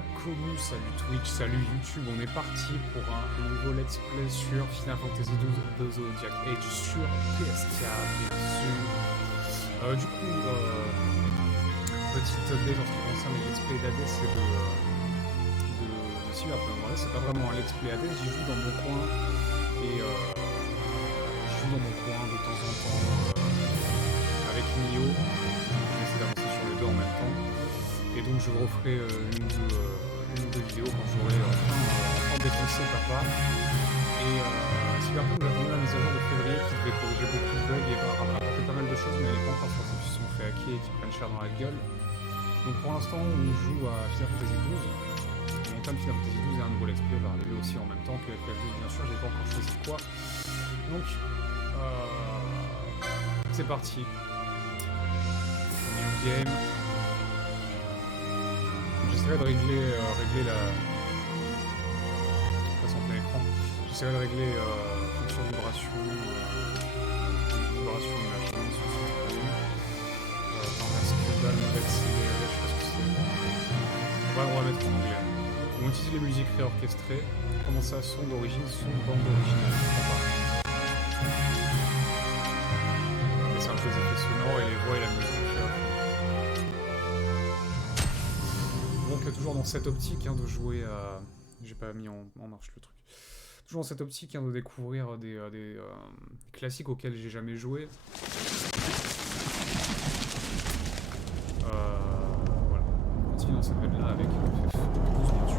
la commu, salut Twitch, salut YouTube, on est parti pour un nouveau let's play sur Final Fantasy XII de Zodiac Age sur PS4, bien sûr. Du coup, petite update en ce qui concerne les let's play d'AD, c'est de cyberpunk. C'est pas vraiment un let's play AD, j'y joue dans mon coin, et de temps en temps avec Nio, j'essaie d'avancer sur les deux en même temps. Et donc je referai une ou deux vidéos quand j'aurai enfin défoncé papa. Et Cyberpunk va donner la mise à jour de février qui devait corriger beaucoup de bugs et va rapporter pas mal de choses, mais elle n'est pas encore sortie puisqu'ils se sont fait hacker et qui prennent cher dans la gueule. Donc pour l'instant on joue à Final Fantasy XII. On entame Final Fantasy XII et un nouveau let's play va arriver aussi en même temps que FF12 bien sûr, j'ai pas encore choisi quoi. Donc c'est parti. New game. J'essaierai de régler la façon plein écran. J'essaierai de régler fonction vibration de machine, masque dalle, accéléré, je sais pas ce que c'est. On va mettre en anglais. On utilise les musiques réorchestrées. Comment ça, son d'origine, son bande originale. C'est un peu les effets sonores et les voix et la musique. Donc toujours dans cette optique de jouer à... J'ai pas mis en marche le truc. Toujours dans cette optique de découvrir des classiques auxquels j'ai jamais joué. Voilà. On continue dans cette veine-là avec FF12 bien sûr.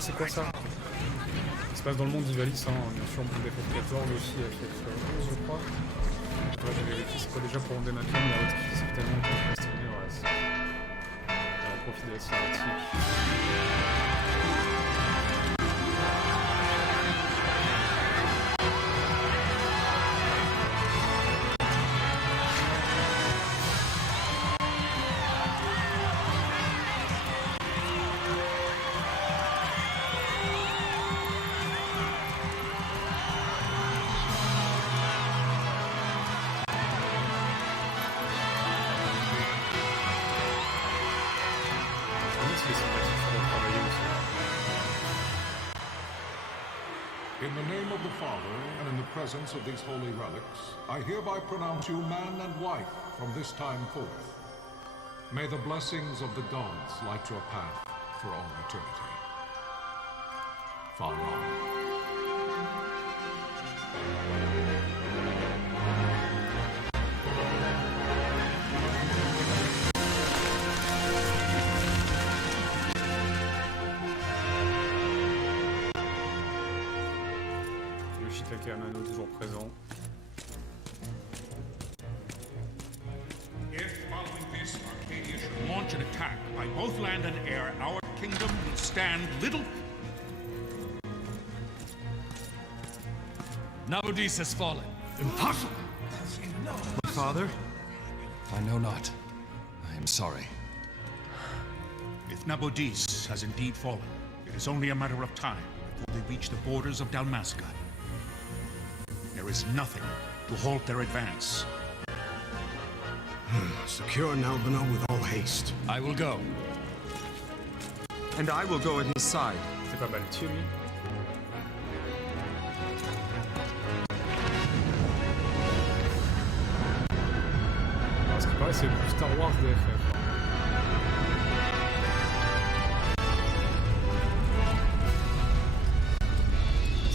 C'est quoi ça? Ça se passe dans le monde d'Ivalice, bien sûr, monde FF14 aussi, FF11 je crois. Là j'ai vérifié c'est quoi déjà pour rendre ma femme, la haute qui c'est tellement procrastiné, voilà. On profite de la cinématique. In the name of the Father, and in the presence of these holy relics, I hereby pronounce you man and wife from this time forth. May the blessings of the gods light your path for all eternity. Farewell. Amano toujours présent. If following this, Arcadia should launch an attack by both land and air, our kingdom will stand little. Nabudis has fallen. Impossible! My father? I know not. I am sorry. If Nabudis has indeed fallen, it is only a matter of time before they reach the borders of Dalmasca. There is nothing to halt their advance. Secure Nalbano with all haste. I will go. And I will go at his side. C'est pas mal tué lui. Alors, ce qui paraît c'est le plus Star Wars de FF.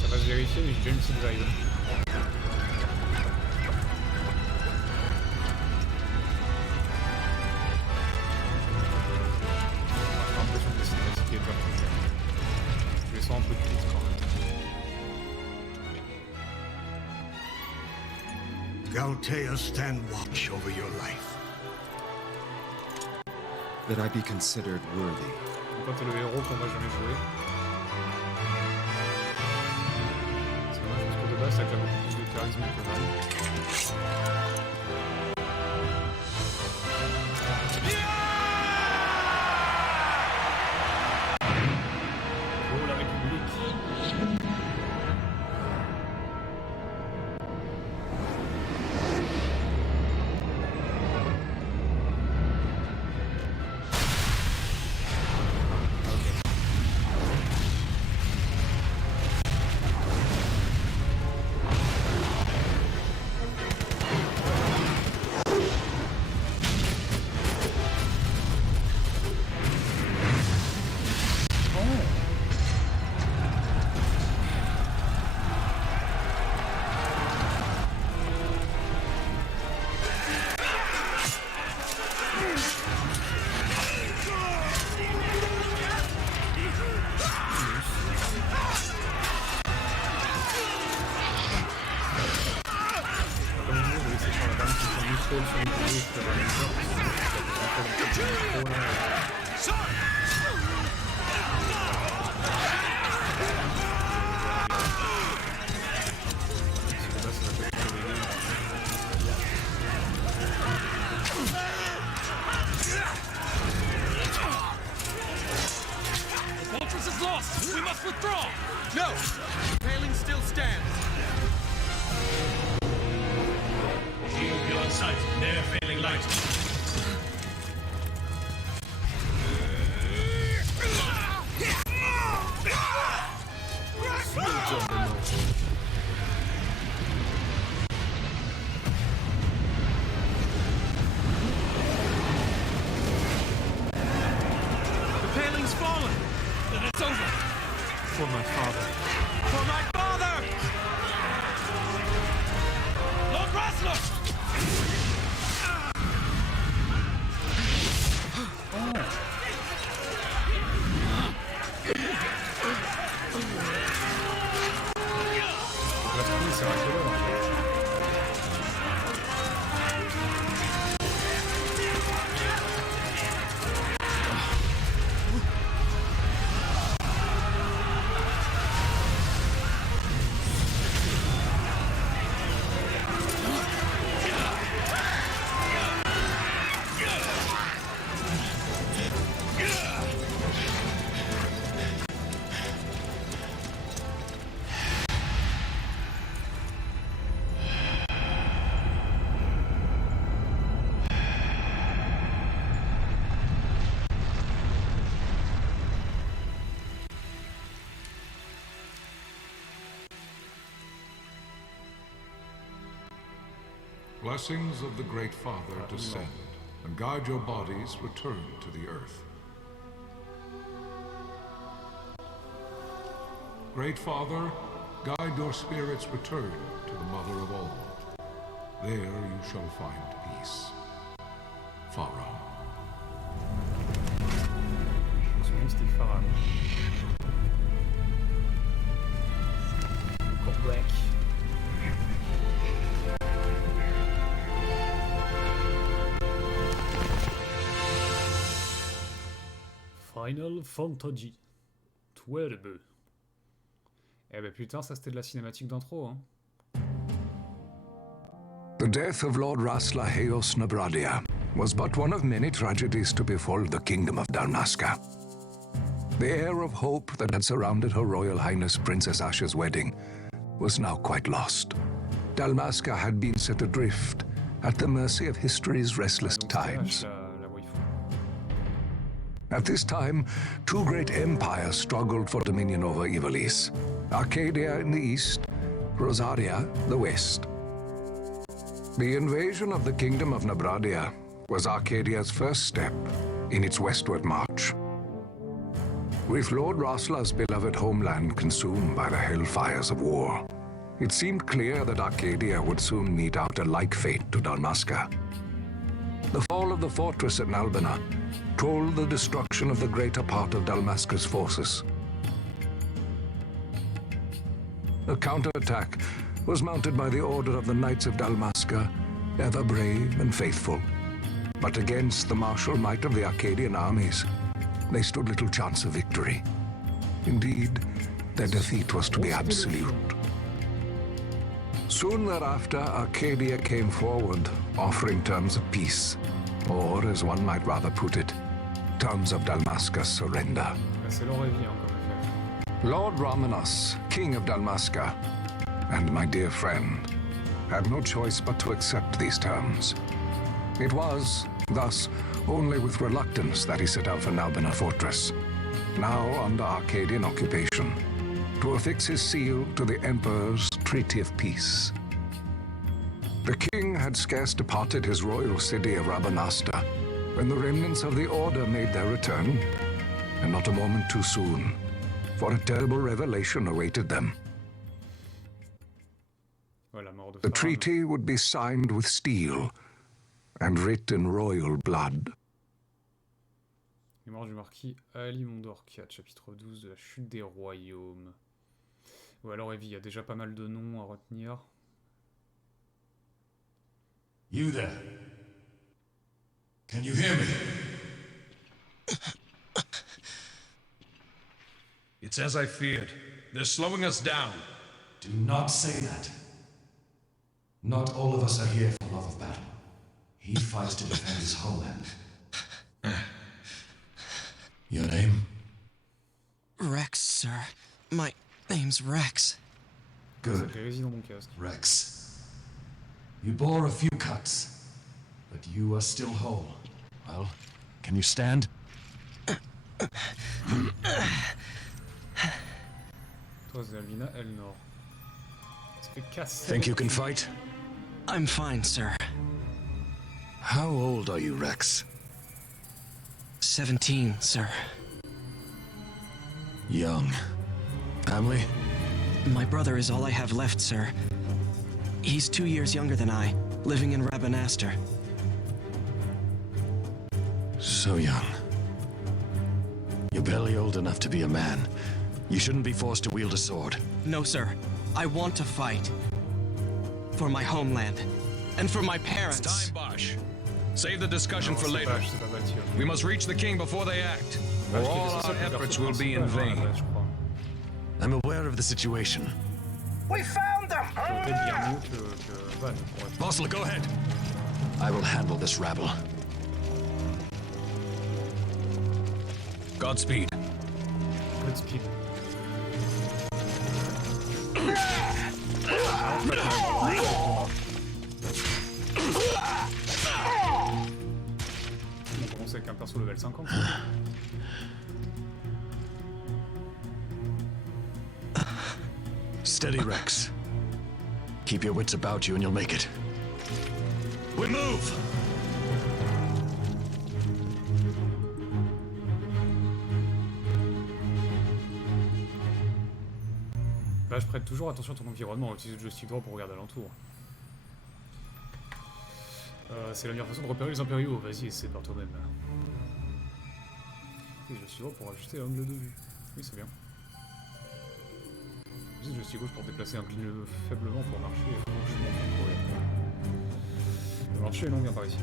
Ça va se vérifier mais j'ai déjà une petite vibe. Un peu de vite quand même. Galtea, stand watch over your life. That I be considered worthy. Quand t'es le héros qu'on va jamais jouer. C'est vrai, parce que de base, ça a déjà beaucoup plus de charisme que mal. Fortress is lost! We must withdraw! No! The paling still stands! Shield beyond sight, near failing light. The paling's fallen! Then it's over! For my father. For my father! Lord Rasler! La trouille, c'est raccord. Blessings of the Great Father descend, and guide your bodies return to the earth. Great Father, guide your spirits return to the Mother of all. There you shall find peace. Pharaoh. Je me souviens que c'était Pharaon. Corbac. Final Fantasy 12. Eh ben putain, ça c'était de la cinématique d'intro, hein. The death of Lord Rasla Heos Nabradia was but one of many tragedies to befall the kingdom of Dalmasca. The air of hope that had surrounded Her Royal Highness Princess Asha's wedding was now quite lost. Dalmasca had been set adrift at the mercy of history's restless times. La waifu. At this time, two great empires struggled for dominion over Ivalice. Arcadia in the east, Rosaria the west. The invasion of the kingdom of Nabradia was Arcadia's first step in its westward march. With Lord Rasla's beloved homeland consumed by the hellfires of war, it seemed clear that Arcadia would soon mete out a like fate to Dalmasca. The fall of the fortress at Nalbina told the destruction of the greater part of Dalmasca's forces. A counterattack was mounted by the order of the Knights of Dalmasca, ever brave and faithful. But against the martial might of the Arcadian armies, they stood little chance of victory. Indeed, their defeat was to be absolute. Soon thereafter, Arcadia came forward, offering terms of peace, or, as one might rather put it, terms of Dalmasca's surrender. C'est l'Aurélie, hein, comme affaire. Lord Ramenos, King of Dalmasca, and my dear friend, had no choice but to accept these terms. It was, thus, only with reluctance that he set out for Nalbina Fortress, now under Arcadian occupation, to affix his seal to the Emperor's Treaty of Peace. The king had scarce departed his royal city of Rabanasta when the remnants of the Order made their return, and not a moment too soon, for a terrible revelation awaited them. Ouais, la mort de The Pharaon. treaty would be signed with steel and writ in royal blood. Mémoire du marquis Ali Mondor 4, chapitre 12 de la chute des royaumes. Ou alors Evie, il y a déjà pas mal de noms à retenir. You there. Can you hear me? It's as I feared. They're slowing us down. Do not say that. Not all of us are here for love of battle. He fights to defend his homeland. Your name? Rex, sir. My name's Rex. Good. Rex. You bore a few cuts, but you are still whole. Well, can you stand? Think you can fight? I'm fine, sir. How old are you, Rex? 17, sir. Young. Family? My brother is all I have left, sir. He's 2 years younger than I, living in Rabanastre. So young. You're barely old enough to be a man. You shouldn't be forced to wield a sword. No, sir. I want to fight. For my homeland. And for my parents. It's time, Bosch. Save the discussion for later. We must reach the king before they act, or all our efforts will be in vain. I'm aware of the situation. We found them! Mossel, go ahead. I will handle this rabble. Godspeed. Godspeed. On commence avec un perso level 50. Steady, Rex. Keep your wits about you and you'll make it. We move! Là, je prête toujours attention à ton environnement, utilise le joystick droit pour regarder alentour. C'est la meilleure façon de repérer les impériaux, vas-y, essaie par toi-même. Et je suis droit pour ajuster l'angle de vue. Oui, c'est bien. Utilise le joystick gauche pour déplacer un clin faiblement pour marcher, franchement, pas de problème. Le marché est long, viens par ici.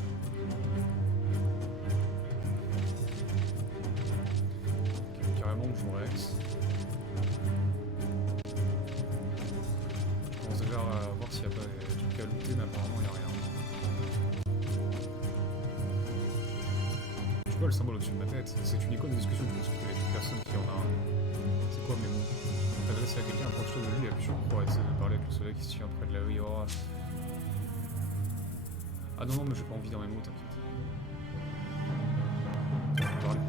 Ok, carrément, je joue Rex. On va voir s'il n'y a pas des trucs à looter, mais apparemment il n'y a rien. Je vois le symbole au-dessus de ma tête, c'est une icône de discussion que je discute avec toute personne qui en a un. C'est quoi mes mots? T'adresser à quelqu'un, approche-toi de lui, appuie sur croix, essaie de parler avec le soleil qui se tient près de la rue. Oh. Ah non, non, mais j'ai pas envie dans mes mots, t'inquiète. Je peux parler.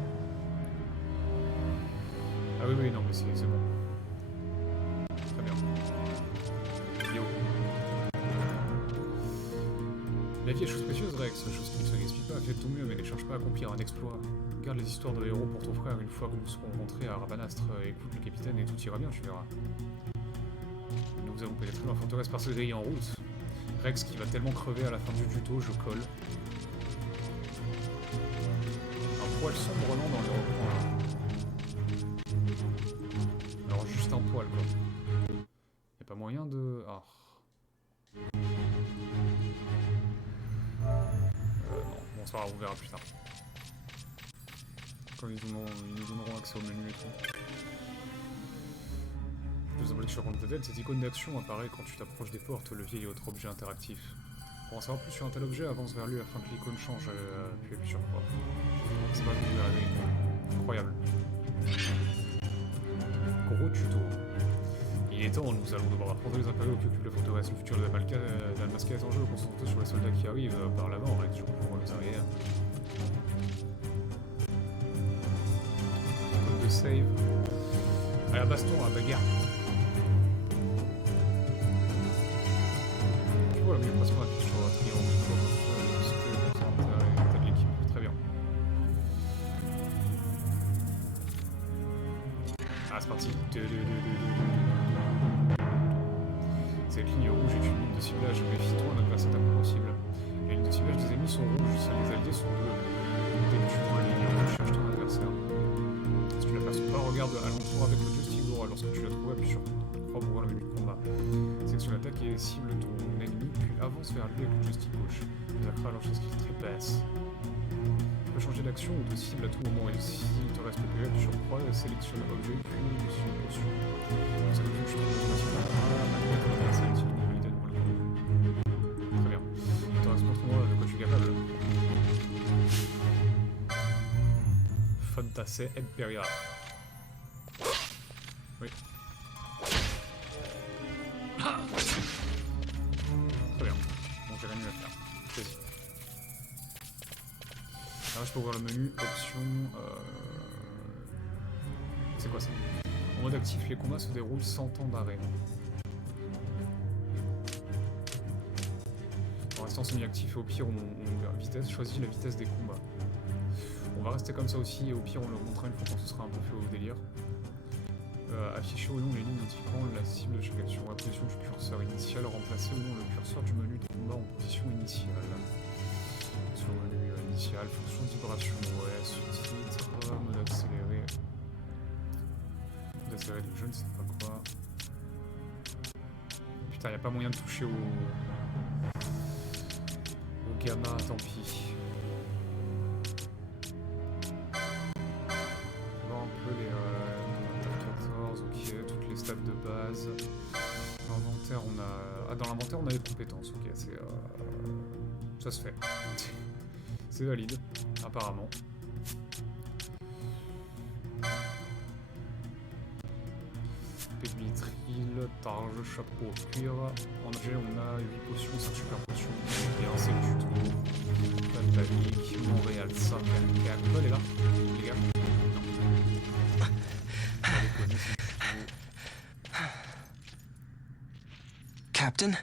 Ah oui, oui, non, mais c'est bon. Très bien. Yo. La vie est chose précieuse, Rex, chose qui ne se gaspille pas. Fais de ton mieux, mais ne cherche pas à accomplir un exploit. Garde les histoires de héros pour ton frère une fois que nous serons rentrés à Rabanastre. Écoute le capitaine et tout ira bien, tu verras. Nous avons pénétré dans la forteresse par ce grille en route. Rex qui va tellement crever à la fin du tuto, je colle. Un poil sombrement dans les recoins. Alors juste un poil quoi. Y'a pas moyen de... Ah. Non, bon ça va, on verra plus tard. Quand ils nous donneront accès au menu et tout. Je vous embête sur compte de tête, cette icône d'action apparaît quand tu t'approches des portes, levier et autres objets interactifs. Pour en savoir plus sur un tel objet, avance vers lui afin que l'icône change, puis appuie sur quoi. C'est pas que vous verrez. Incroyable. Gros tuto. Il est temps, nous allons devoir affronter les impériaux qui occupent la forteresse. Le futur de Dalmasca est en jeu, concentré sur les soldats qui arrivent par l'avant, Rex, je rejoins les arrières. Code de save. Allez, à baston, à la bagarre. Tu vois, j'ai l'impression qu'on appuie sur un triangle. T'as de l'équipe, très bien. Ah, c'est parti. Cette ligne rouge est une ligne de ciblage. Méfie-toi, un adversaire incompréhensible. Les lignes de ciblage des ennemis sont rouges, celles des alliés sont bleues. Dès que tu vois la ligne rouge, cherche ton adversaire. Si tu l'aperçois pas, regarde alentour avec le joystick droit. Lorsque tu la trouves, appuie sur croix pour voir le menu de combat. Sélectionne l'attaque et cible ton ennemi, puis avance vers lui avec le joystick gauche. Les accras à leur chose qui trépasse. changer d'action ou de cible à tout moment et si il te reste PPL, tu surcroît, sélectionne objet puis une potion. C'est comme ça que je trouve automatiquement. Très bien. Attends, montre-moi de quoi je suis capable. Fantasy Imperial. Oui. Très bien. Bon, j'ai rien eu à faire. Vas-y. Alors, je peux ouvrir le menu, options. C'est quoi ça? En mode actif, les combats se déroulent sans temps d'arrêt. En restant semi-actif et au pire, on vitesse, choisit la vitesse des combats. On va rester comme ça aussi et au pire, on le montrera une fois quand ce sera un peu fait au délire. Afficher ou non les lignes indiquant la cible de chaque action. La position du curseur initial, remplacer ou non le curseur du menu de combat en position initiale. Sur le menu initial, fonction de vibration, ouais, sous-titre, mode accéléré. Mode accéléré de je ne sais pas quoi. Putain, y a pas moyen de toucher au gamma, tant pis. Voir un peu les 14, ok, toutes les stats de base. Dans l'inventaire, on a. Ah, dans l'inventaire, on a les compétences, ok, c'est. Ça se fait. C'est valide, apparemment. Péditril, targe, chapeau, cuir. En objet, on a 8 potions, 5 super potions. Et un c'est du tout. Pas de panique, Montréal, 5, Akumako, elle est là, les gars. Non. Captain?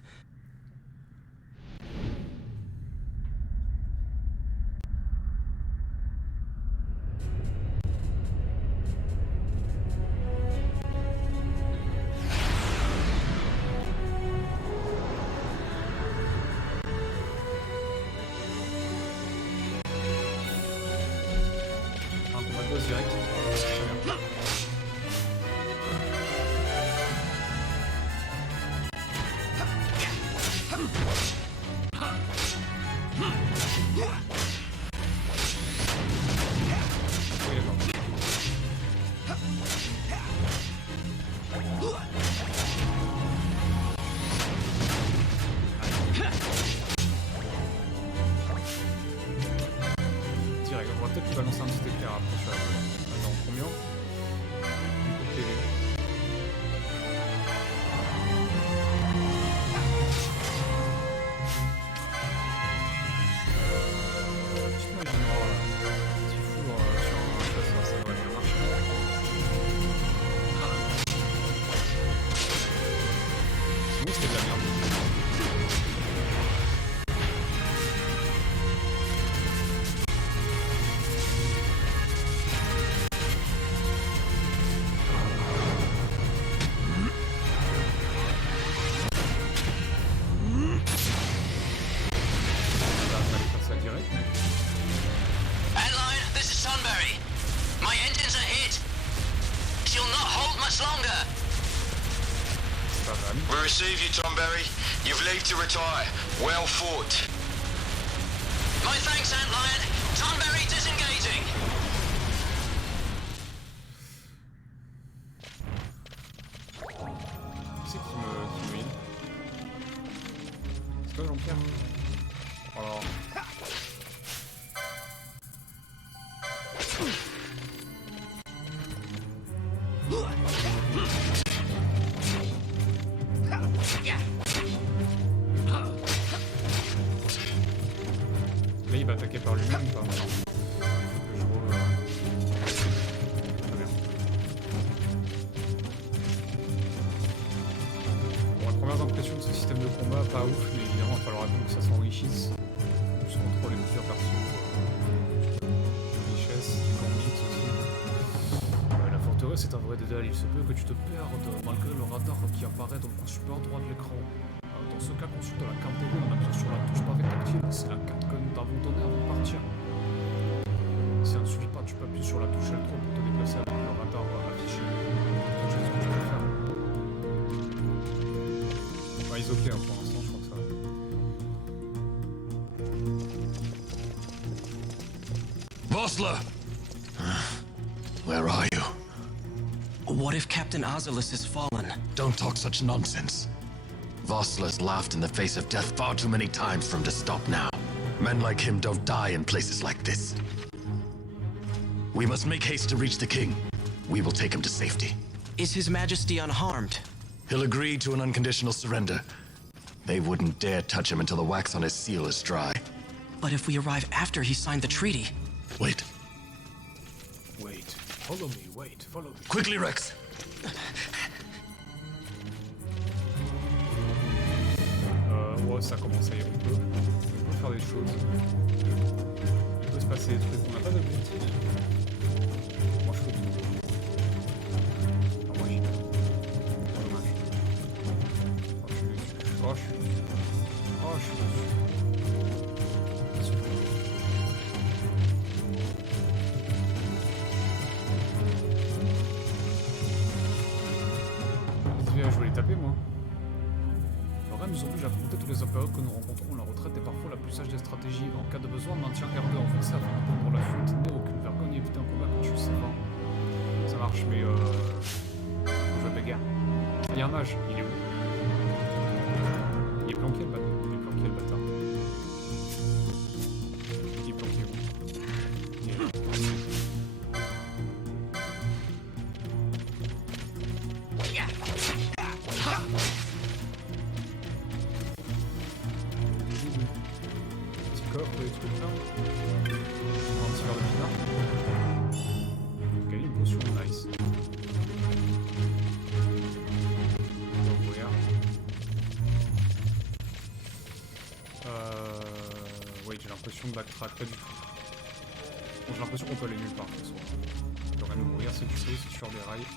Receive you, Tomberry. You've leave to retire. Well fought. My thanks, Antlion. Tomberry disengaging. Qui c'est qui me heal? C'est toi, Jean-Pierre? Alors... Là, il va attaquer par lui-même ou pas? Non. Faut que je roule. Très bien. Bon, les premières impressions de ce système de combat, pas ouf, mais évidemment, il va falloir attendre que ça s'enrichisse. Plus contrôle et plusieurs persos. Richesse, des gambits aussi. La forteresse est un vrai dédale. Il se peut que tu te perdes malgré le radar qui apparaît dans le coin supérieur droit de l'écran. Dans ce cas, consulte la carte des rues en appuyant sur la touche pavé tactile. C'est la carte que nous t'avons donnée avant de partir. Si ça ne suffit pas, tu peux appuyer sur la touche L3 pour te déplacer avec le radar affiché. Je sais ce que tu peux faire. Ouais, ils ok hein, pour l'instant, je crois que ça va. Vossler! Where are you? What if Captain Oculus has fallen? Don't talk such nonsense. Vossler's laughed in the face of death far too many times for him to stop now. Men like him don't die in places like this. We must make haste to reach the king. We will take him to safety. Is His Majesty unharmed? He'll agree to an unconditional surrender. They wouldn't dare touch him until the wax on his seal is dry. But if we arrive after he signed the treaty... Wait. Wait. Follow me, wait. Follow me. Quickly, Rex! Ouais, ça commence à y aller. On peut faire des choses. Il peut se passer des trucs. On n'a pas d'objectif. Moi, je fais du nouveau. Ah, moi, j'y vais. Oh, dommage. Oh, je suis déçu. Oh, je suis déçu. Oh, je suis déçu. Je vais les taper, moi. Nous oblige à affronter tous les impériaux que nous rencontrons. La retraite est parfois la plus sage des stratégies. En cas de besoin, maintien R2 enfoncé afin de prendre la fuite. N'aie aucune vergogne et éviter un combat quand tu sais pas. Ça marche, mais je vais bagarre. Il y a un mage, il est où? Il est planqué le bâtard. Il est planqué le bâtard. Il est planqué où? Il est là. Des trucs là. Un petit verre de pinard. Ok, une potion, nice. Donc, regarde. Oui, j'ai l'impression de backtrack, pas du tout. Bon, j'ai l'impression qu'on peut aller nulle part de toute façon. Il devrait nous mourir, c'est du C, c'est sur des rails.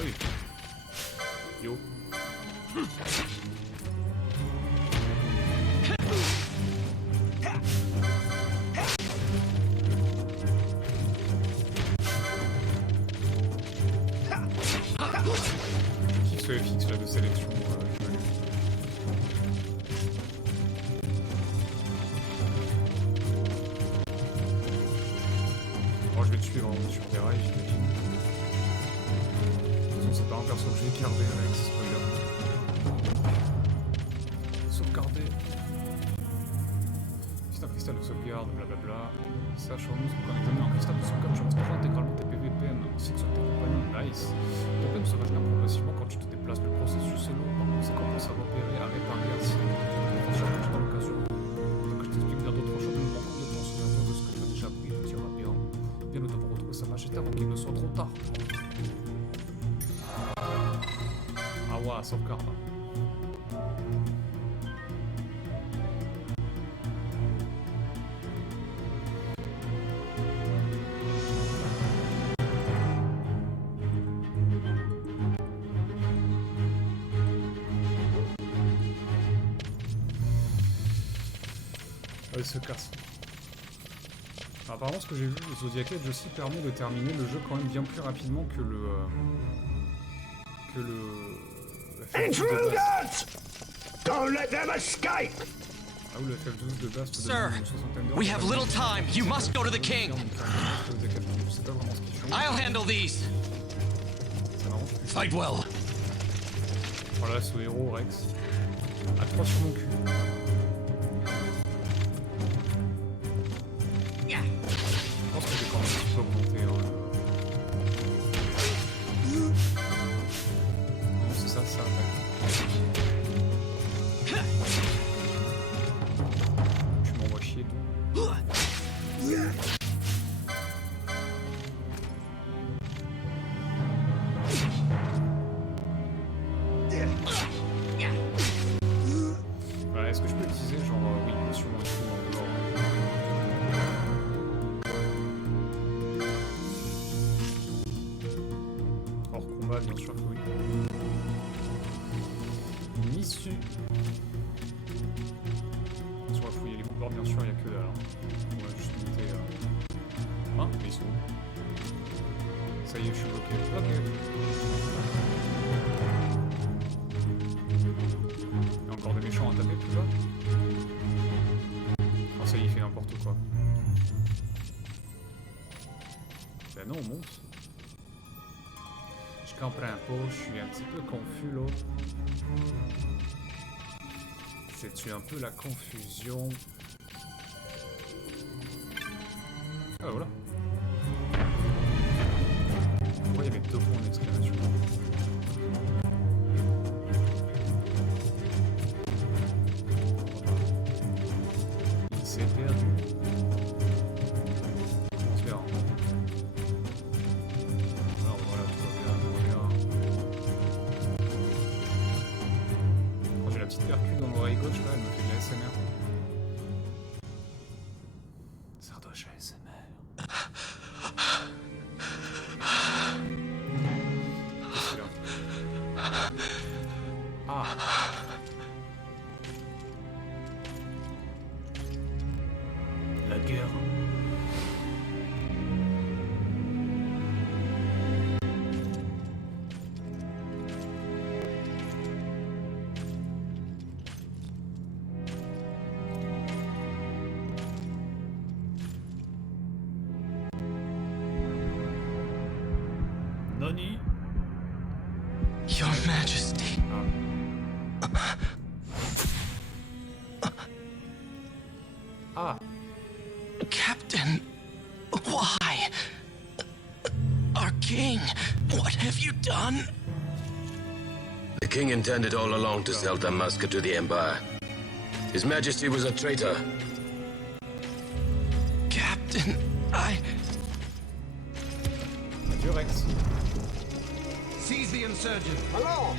Oui. Yo. Ce FX là de sélection, je vais te suivre sur des rails, j'imagine. De toute façon, c'est pas un perso que j'ai gardé avec spoiler. Sauvegarder. C'est un cristal de sauvegarde, blablabla. Sachons-nous qu'en examinant un cristal de sauvegarde, tu restaureras intégralement tes PVPM ainsi que sur tes compagnons. Nice. Ton PM se régénère progressivement quand tu te déplaces, mais le processus est long. Par conséquent, pense à repérer, à réparer ainsi. Franchement, dans l'occasion. Donc je t'explique bien d'autres choses, mais nous manquons de temps. Souviens-toi de ce que tu as déjà pris, tu iras bien. Bien, nous devons retrouver sa majesté avant qu'il ne soit trop tard. Ah ouais, sauvegarde. Ce casse. Apparemment, ce que j'ai vu, le Zodiac aussi permet de terminer le jeu quand même bien plus rapidement que le Intruders! Don't let them escape! Ah oui, le FF12 de base. Sir, we have little time. You must go to the king. I'll handle these. Fight well. Voilà, ce héros Rex. À 3 sur mon cul. Je pense que j'ai quand même un petit peu augmenté. Non, c'est ça, ça attaque. Tu m'envoies chier tout. Est-ce que je peux utiliser genre oui, potion et tout en dehors? Hors combat, bien sûr que oui. Une issue. Si on va fouiller les couloirs, bien sûr, il n'y a que dalle. On va juste monter. Hein? Mais ils sont où? Ça y est, je suis bloqué. Ok. Il y a encore des méchants à taper, plus bas. Oh, Oh, ça y est, il fait n'importe quoi. Ben non, on monte. Je comprends pas, je suis un petit peu confus là. C'est-tu un peu la confusion? Ah voilà. Pourquoi il y avait 2 points d'exclamation? Il s'est perdu. On se verra. Alors voilà, tout va bien. Quand j'ai la petite percu dans l'oreille gauche là, elle me fait de la SMR. Sardoche ASMR. Ah. La guerre. Nani? Your Majesty. Ah. Captain, why? Our king, what have you done? The king intended all along to sell Damascus to the Empire. His Majesty was a traitor. Captain, Adieu, Rex. Seize the insurgent. Hello.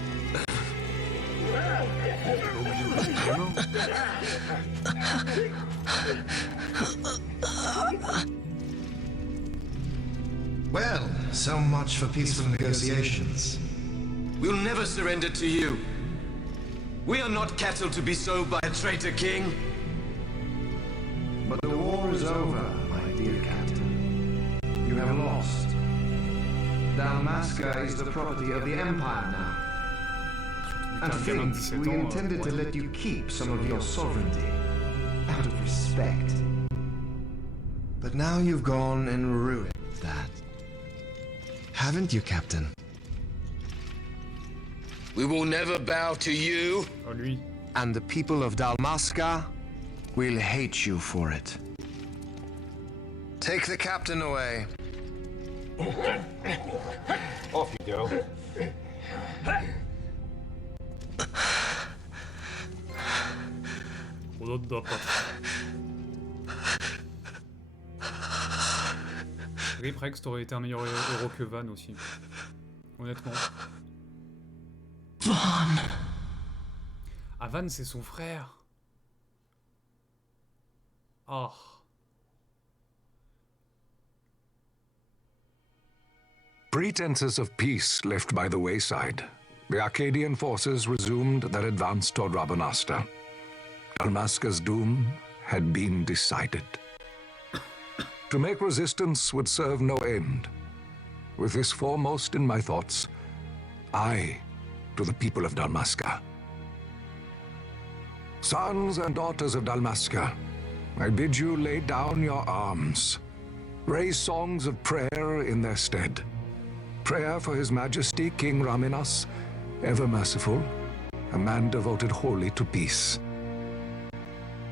Well, so much for peaceful negotiations. We'll never surrender to you. We are not cattle to be sold by a traitor king. But the war is over, my dear captain. You have lost. Dalmasca is the property of the Empire now. And think, we intended to let you keep some of your sovereignty, out of respect. But now you've gone and ruined that. Haven't you, Captain? We will never bow to you. Oh, lui. And the people of Dalmasca will hate you for it. Take the captain away. Off you go. Rip Rex, t'aurais été un meilleur héros que Van aussi. Honnêtement. Van. Ah, Van, c'est son frère. Oh. Pretenses of peace left by the wayside, the Arcadian forces resumed their advance toward Rabanasta. Dalmasca's doom had been decided. To make resistance would serve no end. With this foremost in my thoughts, I, to the people of Dalmasca. Sons and daughters of Dalmasca, I bid you lay down your arms. Raise songs of prayer in their stead. Prayer for His Majesty King Raminas, ever merciful, a man devoted wholly to peace.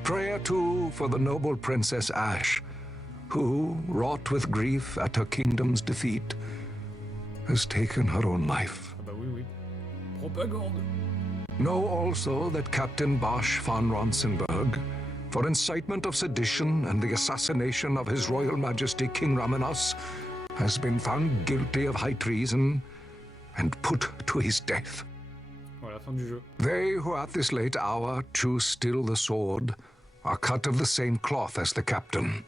Prayer, too, for the noble Princess Ash, who, wrought with grief at her kingdom's defeat, has taken her own life. Ah bah oui, oui. Propagande. Know also that Captain Bosch von Ronsenberg, for incitement of sedition and the assassination of His Royal Majesty King Raminas, has been found guilty of high treason and put to his death. Voilà, fin du jeu. They who at this late hour choose still the sword are cut of the same cloth as the captain.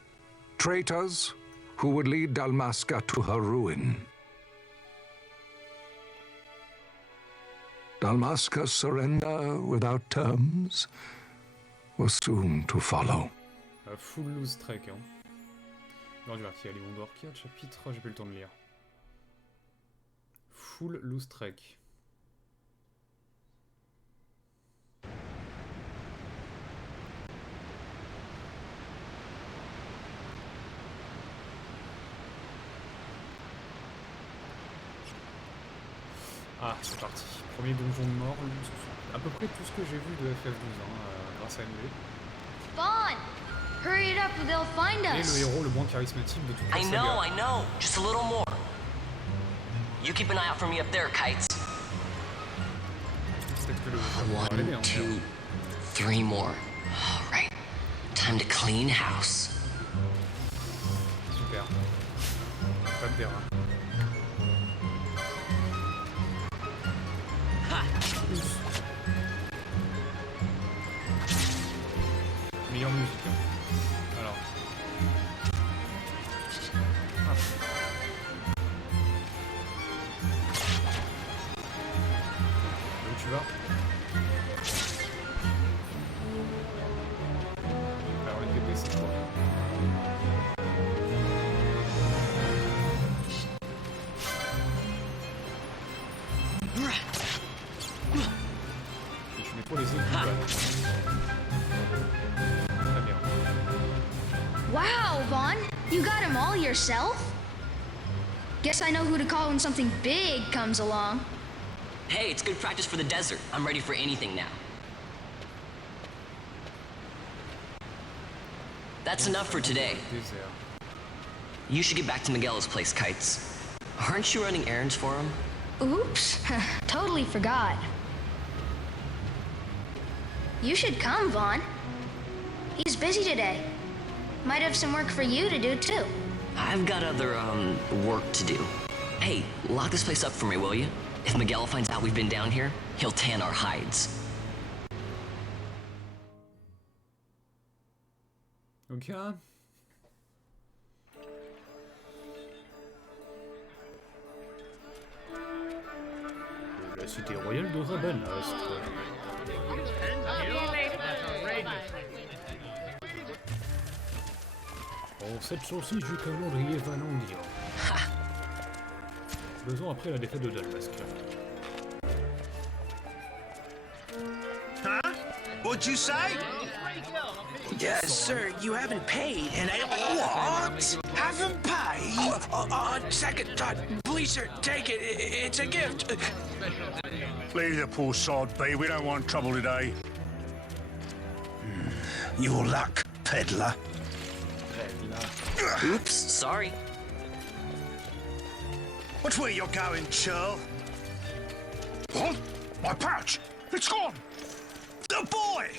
Traitors who would lead Dalmasca to her ruin. Dalmasca's surrender without terms was soon to follow. Full loose trek, hein. Non, du marquis, allez, on doit requérir le chapitre, j'ai plus le temps de lire. Full loose trek. Ah, c'est parti. Premier donjon de mort, à peu près tout ce que j'ai vu de FF12 grâce à MV. Vaughn! Hurry it up or they'll find Et us. le héros le moins charismatique de toute la saga. I know. Just a little more. You keep an eye out for me up there, Kites. Peut-être que le 1, 2, 3 more. All right. Time to clean house. Super. Pas de terrain. Meilleure musique. Alors. Ah. Là où tu vas? Alors les PP c'est quoi? Et tu mets trop les ailes du bas. Très bien. Wow, Vaughn! You got him all yourself? Guess I know who to call when something big comes along. Hey, it's good practice for the desert. I'm ready for anything now. That's enough for today. You should get back to Miguel's place, Kites. Aren't you running errands for him? Oops, totally forgot. You should come, Vaughn. He's busy today. Might have some work for you to do, too. I've got other, work to do. Hey, lock this place up for me, will you? If Miguel finds out we've been down here, he'll tan our hides. Ok. La cité royale de Rabanastre. En 706 du calendrier valandien. 2 ans après la défaite de Dalmasque. Huh? What'd you say? Yes, sir, you haven't paid, and I... What? Haven't paid? On second thought, please, sir, take it. It's a gift. Leave the poor sod be. We don't want trouble today. Your luck, peddler. Oops, sorry. Watch where you're going, churl. What? My pouch! It's gone! The boy!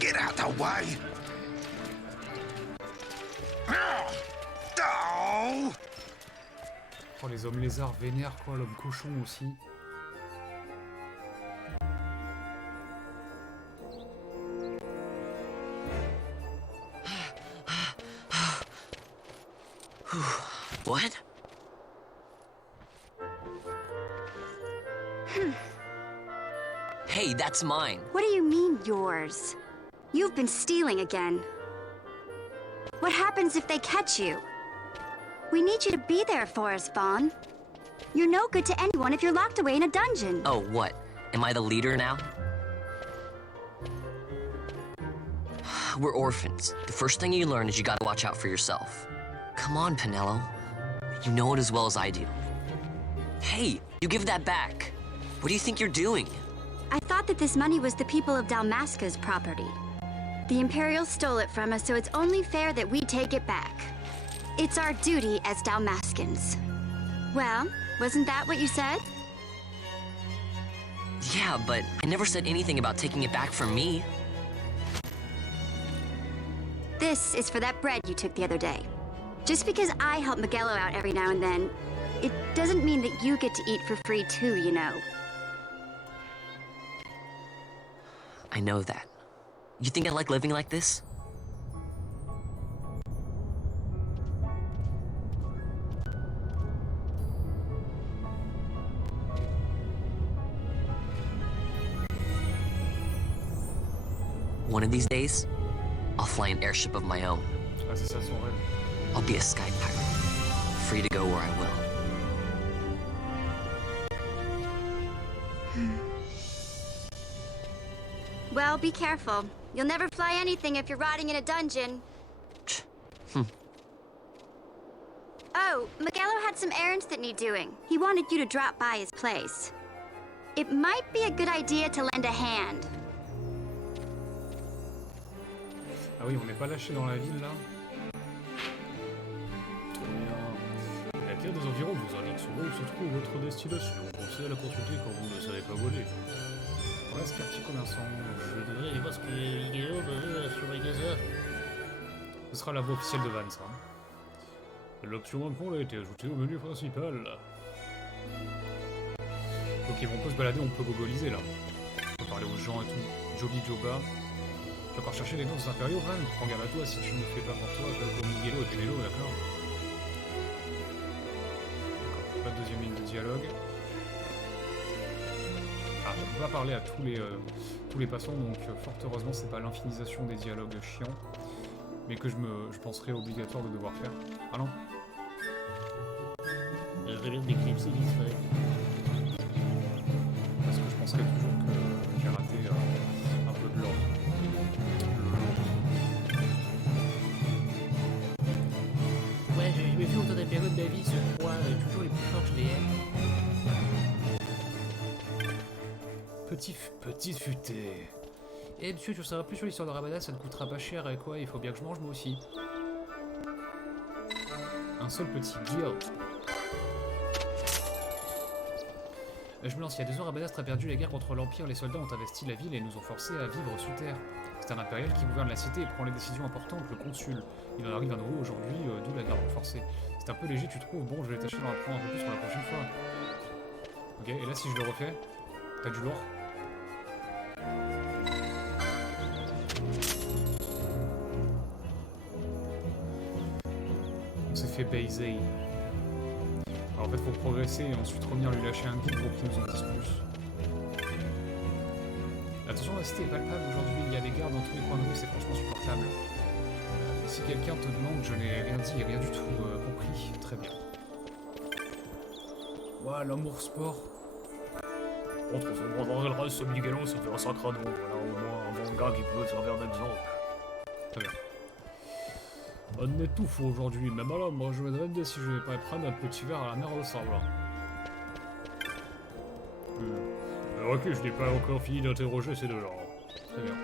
Get out the way! Oh! Oh, les hommes lézards vénèrent quoi, l'homme cochon aussi. What? Hey, that's mine. What do you mean, yours? You've been stealing again. What happens if they catch you? We need you to be there for us, Vaughn. You're no good to anyone if you're locked away in a dungeon. Oh, what? Am I the leader now? We're orphans. The first thing you learn is you gotta watch out for yourself. Come on, Pinello. You know it as well as I do. Hey, you give that back. What do you think you're doing? I thought that this money was the people of Dalmasca's property. The Imperials stole it from us, so it's only fair that we take it back. It's our duty as Dalmascans. Well, wasn't that what you said? Yeah, but I never said anything about taking it back from me. This is for that bread you took the other day. Just because I help Miguelo out every now and then, it doesn't mean that you get to eat for free too, you know. I know that. You think I like living like this? One of these days, I'll fly an airship of my own. Ah, c'est ça son rêve. I'll be a sky pirate, free to go where I will. Well, be careful. You'll never fly anything if you're rotting in a dungeon. Oh, Miguelo had some errands that need doing. He wanted you to drop by his place. It might be a good idea to lend a hand. Ah oui, on n'est pas lâché dans la ville là. Trop bien. La carte des environs vous indique souvent où se trouve votre destination. Pensez à la consulter quand vous ne savez pas voler. Voilà ce quartier commerçant. Je devrais aller voir ce que Miguelo veut sur les gazas. Ce sera la voie officielle de Van, ça. L'option impôt a été ajoutée au menu principal. Ok, bon, on peut se balader, on peut gogoliser là. On peut parler aux gens et tout. Joby Joba. Tu vas encore chercher les noms des impériaux, Van? Prends garde à toi si tu ne le fais pas pour toi, pour Miguelo et Pénélo, d'accord? D'accord, pas de deuxième ligne de dialogue. Ah, on peut pas parler à tous les passants, donc fort heureusement, c'est pas l'infinisation des dialogues chiants. Mais que je penserais obligatoire de devoir faire. Ah non. Je vais d'éclipser discret. Parce que je penserais toujours que j'ai raté un peu de l'or. Ouais, j'ai jamais vu autant d'impériaux de ma vie, ce roi, toujours les plus forts que je les aime. Petite futée. Eh monsieur, tu en sauras plus sur l'histoire de Rabada, ça ne coûtera pas cher et quoi, il faut bien que je mange moi aussi. Un seul petit guild. Je me lance, il y a 2 ans, Rabada a perdu la guerre contre l'Empire, les soldats ont investi la ville et nous ont forcés à vivre sous terre. C'est un impérial qui gouverne la cité et prend les décisions importantes, le consul. Il en arrive un nouveau aujourd'hui, d'où la garde renforcée. C'est un peu léger, tu trouves? Bon, je vais tâcher d'en apprendre un peu plus pour la prochaine fois. Ok, et là si je le refais, t'as du lourd? On s'est fait baiser. Alors en fait faut progresser et ensuite revenir lui lâcher un guide pour qu'il nous en dise plus. Attention, la cité est palpable aujourd'hui, il y a des gardes dans tous les coins de rue, c'est franchement supportable. Si quelqu'un te demande, je n'ai rien dit et rien du tout compris, très bien. Ouah, l'amour sport. Entre son bras dans le reste, Miguelo, ça fait un sacré nom. Voilà au moins un bon gars qui peut servir d'exemple. Très bien. On étouffe aujourd'hui, même alors, moi je me demande si je vais pas prendre un petit verre à la mer ensemble. Ok, je n'ai pas encore fini d'interroger ces deux-là. Très bien.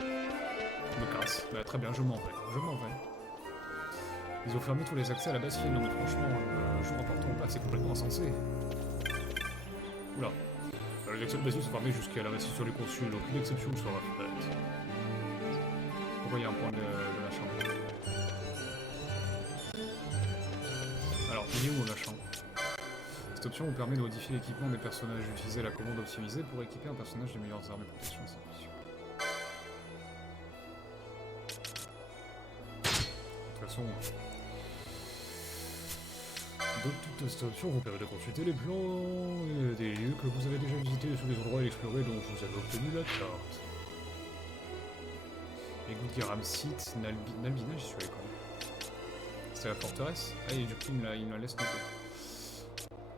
Je me casse. Bah, très bien, je m'en vais. Je m'en vais. Ils ont fermé tous les accès à la base file, non mais franchement, le jour important au pas, c'est complètement insensé. Oula. Les accès de base sont fermés jusqu'à la restitution du consul, donc une exception sera faite. Pourquoi il y a un point de machin? Alors, il est où le machin? Cette option vous permet de modifier l'équipement des personnages. Utilisez la commande optimisée pour équiper un personnage des meilleures armes et protection à cette mission. De toute façon, toute cette option vous permet de consulter les plans des lieux que vous avez déjà visités sur les endroits explorés dont vous avez obtenu la carte. Égout de Garam site, Nalbina, j'y suis allé quand? C'est la forteresse? Ah, et du coup, il me la laisse noter.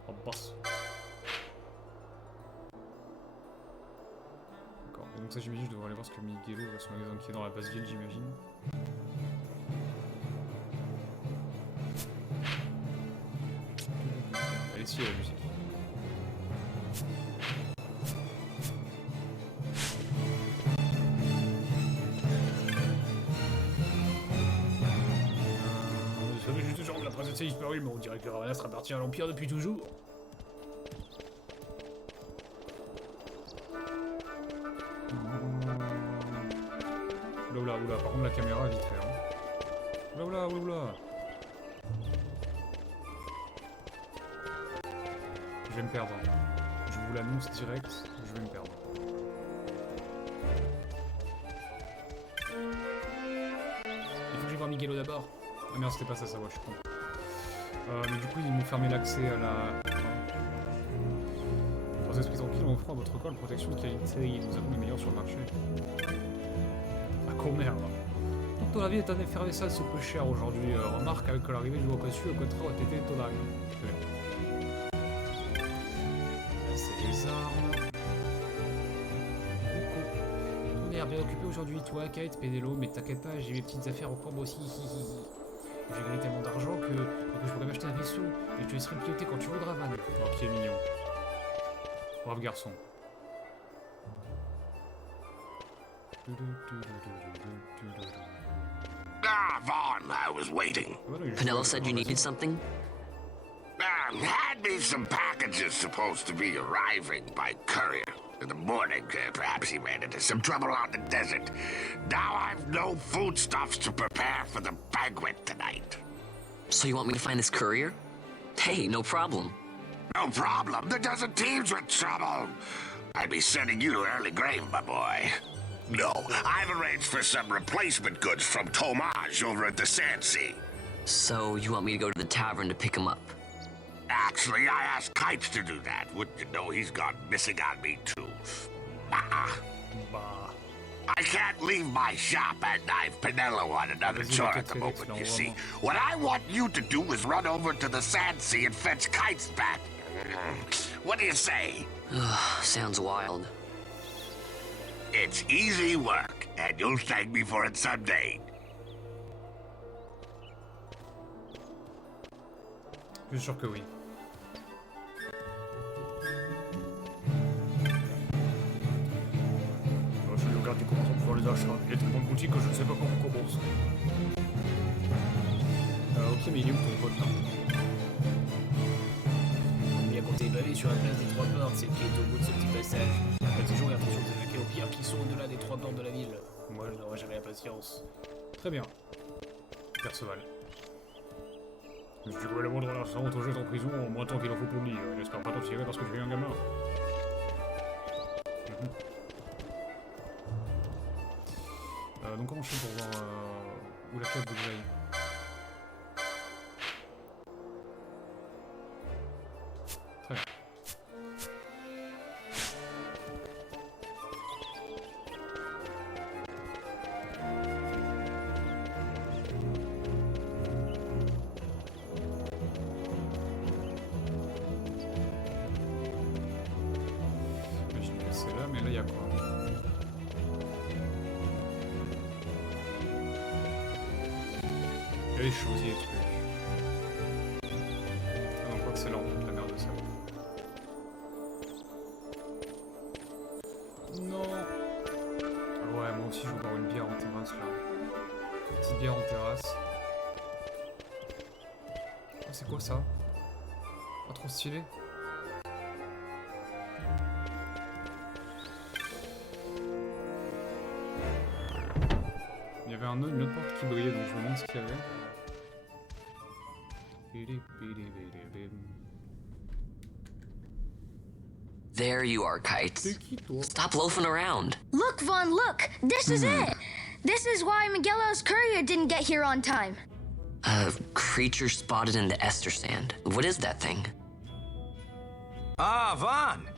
En basse. D'accord. Et donc ça, j'imagine, je devrais aller voir ce que Miguelo va se magasin qui est dans la basse ville, j'imagine. Allez, si, il y a la musique. La princesse est disparue, mais on dirait que Ravana sera parti à l'Empire depuis toujours. Oula, oula, par contre la caméra vite fait. Hein. Oula, oula, oula. Je vais me perdre. Je vous l'annonce direct, je vais me perdre. Il faut que j'aille voir Miguelo d'abord. Ah merde, c'était pas ça, ouais, je suis con. Mais du coup, ils m'ont fermé l'accès à la... Trois esprits tranquilles, on offre à votre corps une protection de qualité et nous avons les meilleurs sur le marché. Ah, con merde. Donc ton avis est en effervescence peu cher aujourd'hui. Remarque avec l'arrivée du Wakatsu, le contrat a été total. C'est les armes. On est bien occupé aujourd'hui, toi, Kate, Pénélo, mais t'inquiète pas, j'ai mes petites affaires au cours moi aussi. J'ai gagné tellement d'argent que je pourrais m'acheter un vaisseau et tu serais piloté quand tu voudras, Van. Oh, qui est mignon. Brave garçon. Ah, Vaughn, I was waiting. Penelo said you needed something? Had me some packages supposed to be arriving by courier. In the morning, perhaps he ran into some trouble on the desert. Now I've no foodstuffs to prepare for the banquet tonight. So you want me to find this courier? Hey, no problem. No problem. The desert teems with trouble. I'd be sending you to early grave, my boy. No, I've arranged for some replacement goods from Tomage over at the Sandsea. So you want me to go to the tavern to pick him up? Actually, I asked Kites to do that. Wouldn't you know he's gone missing on me, too. Bah. I can't leave my shop and I've Penelo on another chore at the moment, you see. What I want you to do is run over to the Sandsea and fetch Kites back. What do you say? Sounds wild. It's easy work, and you'll thank me for it someday. Je suis sûr que oui. Je lui regarde comment on peut faire les achats. Il y a tellement de boutiques que je ne sais pas comment on commence. Ok, mais il est où ton pote là? Il a compté baver sur la place des trois portes, c'est le qui est au bout de ce petit passage. Faites toujours attention de s'attaquer aux pierres qui sont au-delà des trois portes de la ville. Moi, je n'aurai jamais la patience. Très bien. Perceval. Si tu veux la moindre l'argent, on te jette en prison en moins temps qu'il en faut pour le lit. J'espère pas t'en tirer parce que tu es un gamin. Donc comment je fais pour voir où la cave de j'aille? Très bien. J'imagine que c'est là, mais là il y a quoi? Il y a des choses, il y a des trucs. Ah non, quoi que c'est là en fait, la merde de ça. Non. Ah ouais, moi aussi je veux boire une bière en terrasse là. Une petite bière en terrasse. Oh, c'est quoi ça? Pas trop stylé. Il y avait une autre porte qui brillait, donc je me demande ce qu'il y avait. There you are, Kites. Stop loafing around. Look, Vaughn, look! This is it! This is why Miguelo's courier didn't get here on time. A creature spotted in the Ester sand. What is that thing? Ah, Vaughn!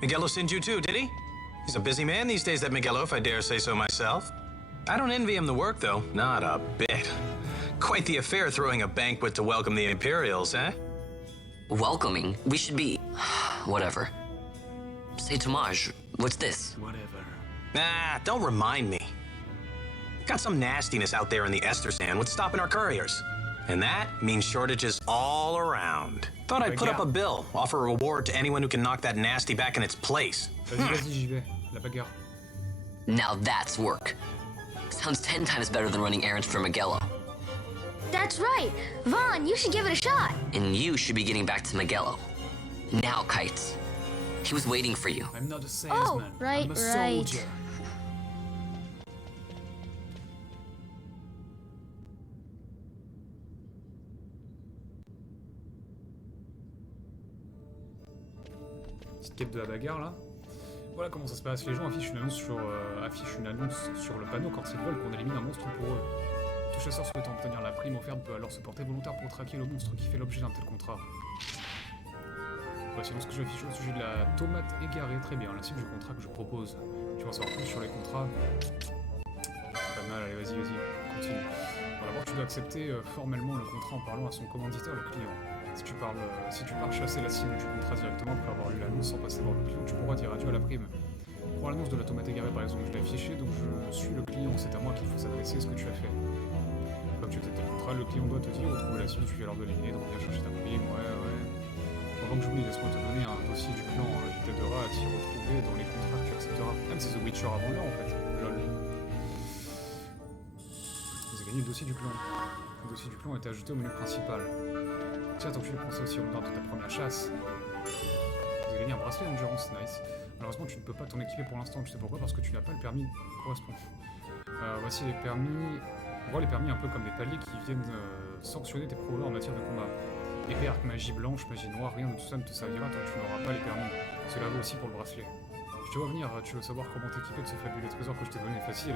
Miguelo sent you too, did he? He's a busy man these days, that Miguelo, if I dare say so myself. I don't envy him the work, though. Not a bit. Quite the affair throwing a banquet to welcome the Imperials, eh? Welcoming? We should be... whatever. Say, Tomage, what's this? Whatever. Nah, don't remind me. Got some nastiness out there in the Ester sand. What's stopping our couriers? And that means shortages all around. Thought I'd put up a bill, offer a reward to anyone who can knock that nasty back in its place. Vas-y, j'y vais. La bagarre. Now that's work. Sounds 10 times better than running errands for Miguelo. That's right! Vaughn, you should give it a shot! And you should be getting back to Miguelo. Now, Kites. He was waiting for you. I'm not a salesman. Oh, right, I'm a soldier. Petite quête de la bagarre là. Voilà comment ça se passe. Les gens affichent une annonce sur le panneau quand ils veulent qu'on élimine un monstre pour eux. Tout chasseur souhaitant obtenir la prime offerte peut alors se porter volontaire pour traquer le monstre qui fait l'objet d'un tel contrat. Voici donc ce que j'affiche au sujet de la tomate égarée. Très bien, la cible du contrat que je propose. Tu vas en savoir plus sur les contrats. Pas mal, allez, vas-y, continue. Bon, d'abord, tu dois accepter formellement le contrat en parlant à son commanditaire, le client. Si tu pars chasser la cible du contrat directement après avoir lu l'annonce sans passer par le client, tu pourras dire adieu à la prime. Prends l'annonce de la tomate égarée par exemple, je l'ai affichée, donc je suis le client, c'est à moi qu'il faut s'adresser, ce que tu as fait. fois que tu acceptes le contrat, le client doit te dire retrouver la suite, tu fais l'heure de l'éliminer, de revenir chercher ta copine, ouais. Avant que j'oublie, laisse-moi te donner un dossier du clan, il t'aidera à t'y retrouver dans les contrats que tu accepteras. Ah mais c'est The Witcher avant là en fait, lol. Vous avez gagné le dossier du clan. Le dossier du clan a été ajouté au menu principal. Tiens, tant que tu le pensais aussi au moment de ta première chasse. Vous avez gagné un bracelet d'endurance, nice. Malheureusement, tu ne peux pas t'en équiper pour l'instant, tu sais pourquoi? Parce que tu n'as pas le permis correspondant. Voici les permis. On voit les permis un peu comme des paliers qui viennent sanctionner tes progrès en matière de combat. Épée, arc, magie blanche, magie noire, rien de tout ça ne te servira tant que tu n'auras pas les permis. Cela vaut aussi pour le bracelet. Je te vois venir, tu veux savoir comment t'équiper de ce fabuleux trésor que je t'ai donné, facile.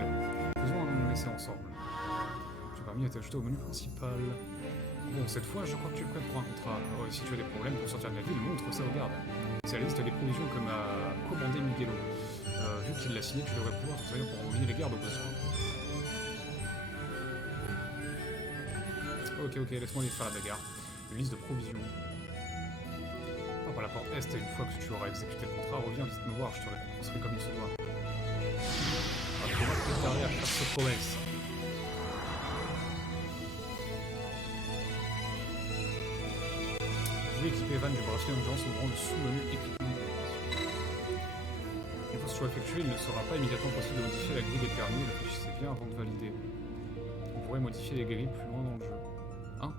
Faisons un essai ensemble. Le permis a été ajouté au menu principal. Bon, cette fois, je crois que tu es prêt pour un contrat. Alors, si tu as des problèmes pour sortir de la ville, montre ça au garde. C'est la liste des provisions que m'a commandé Miguelo. Vu qu'il l'a signé, tu devrais pouvoir t'en servir pour envoyer les gardes au besoin. Ok, laisse-moi aller faire la bagarre. Une liste de provisions. Par la porte est, une fois que tu auras exécuté le contrat, reviens vite me voir, je te récompenserai comme il se doit. Akumako préparé à faire ce promesse. Vous pouvez équiper Van du bracelet d'endurance ouvrant le sous-menu équipement. Une fois ce choix effectué, il ne sera pas immédiatement possible de modifier la grille des permis, réfléchissez bien avant de valider. On pourrait modifier les grilles plus loin dans le jeu. Hein?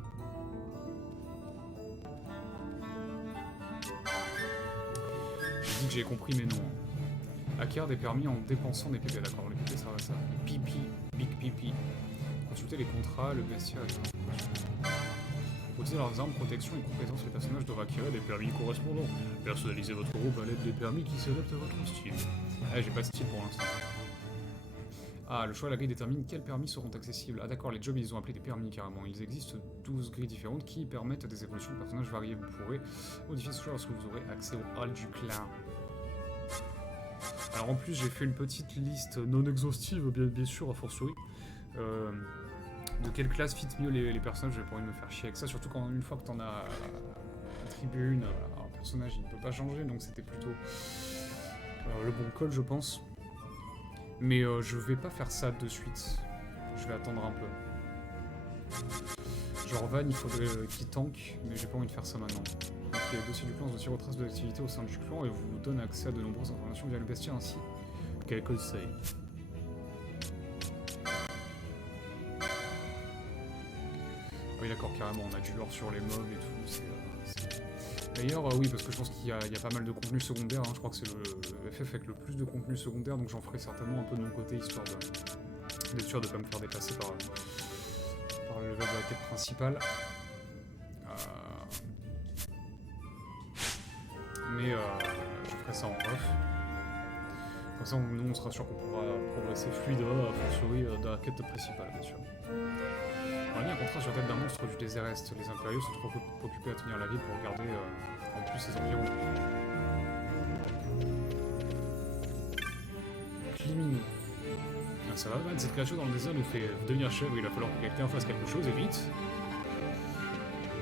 J'ai dit que j'ai compris mais non. Acquérir des permis en dépensant des PP, d'accord, les PP ça va ça. Pipi, big pipi. Consulter les contrats, le bestiaire et tout. Utiliser leurs armes, protection et compétences, les personnages doivent acquérir des permis correspondants. Personnalisez votre groupe à l'aide des permis qui s'adaptent à votre style. Ah, j'ai pas de style pour l'instant. Ah, le choix de la grille détermine quels permis seront accessibles. Ah d'accord, les jobs ils ont appelé des permis carrément. Il existe 12 grilles différentes qui permettent des évolutions de personnages variés. Vous pourrez modifier ce choix lorsque vous aurez accès au hall du clan. Alors en plus j'ai fait une petite liste non exhaustive, bien sûr, a fortiori. De quelle classe fit mieux les personnages, j'ai pas envie de me faire chier avec ça, surtout quand une fois que t'en as attribué une, un personnage il ne peut pas changer, donc c'était plutôt le bon call je pense. Mais je vais pas faire ça de suite, je vais attendre un peu. Genre Van il faudrait qu'il tank, mais j'ai pas envie de faire ça maintenant. Donc le dossier du clan se aussi retrace de l'activité au sein du clan et vous donne accès à de nombreuses informations via le bestiaire ainsi qu'à conseil. Ah oui d'accord, carrément, on a du lore sur les mobs et tout, D'ailleurs, oui, parce que je pense qu'il y a pas mal de contenu secondaire, hein. Je crois que c'est le FF avec le plus de contenu secondaire, donc j'en ferai certainement un peu de mon côté, histoire d'être sûr de ne pas me faire dépasser par le level de la quête principale. Mais je ferai ça en off. Comme ça, nous, on sera sûr qu'on pourra progresser fluidement, a fortiori, dans la quête principale, bien sûr. On a mis un contrat sur la tête d'un monstre du désert Est. Les impériaux sont trop occupés à tenir la ville pour regarder en plus ses environs. Climino. Ah, ça va, man, cette créature dans le désert nous fait devenir chèvre, il va falloir que quelqu'un fasse quelque chose et vite.